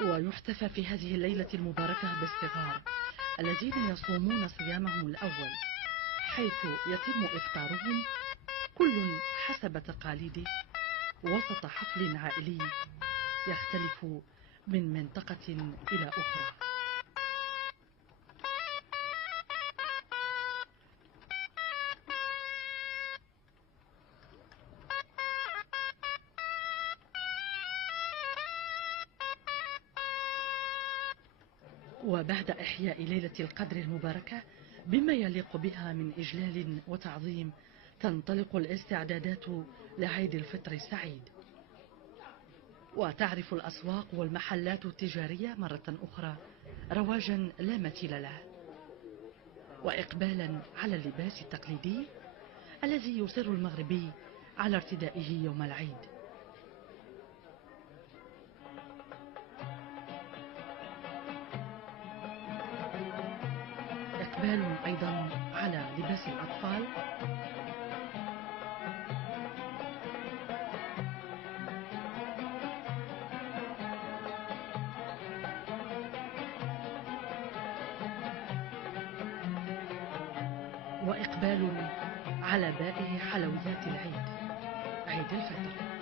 ويحتفى في هذه الليلة المباركة بالصغار الذين يصومون صيامهم الأول، حيث يتم إفطارهم كل حسب تقاليده وسط حفل عائلي يختلف من منطقة إلى أخرى. وبعد إحياء ليلة القدر المباركة بما يليق بها من إجلال وتعظيم، تنطلق الاستعدادات لعيد الفطر السعيد، وتعرف الأسواق والمحلات التجارية مرة أخرى رواجا لا مثيل له، وإقبالا على اللباس التقليدي الذي يصر المغربي على ارتدائه يوم العيد. إقبال أيضا على لباس الأطفال، وإقبال على بائع حلويات العيد، عيد الفطر.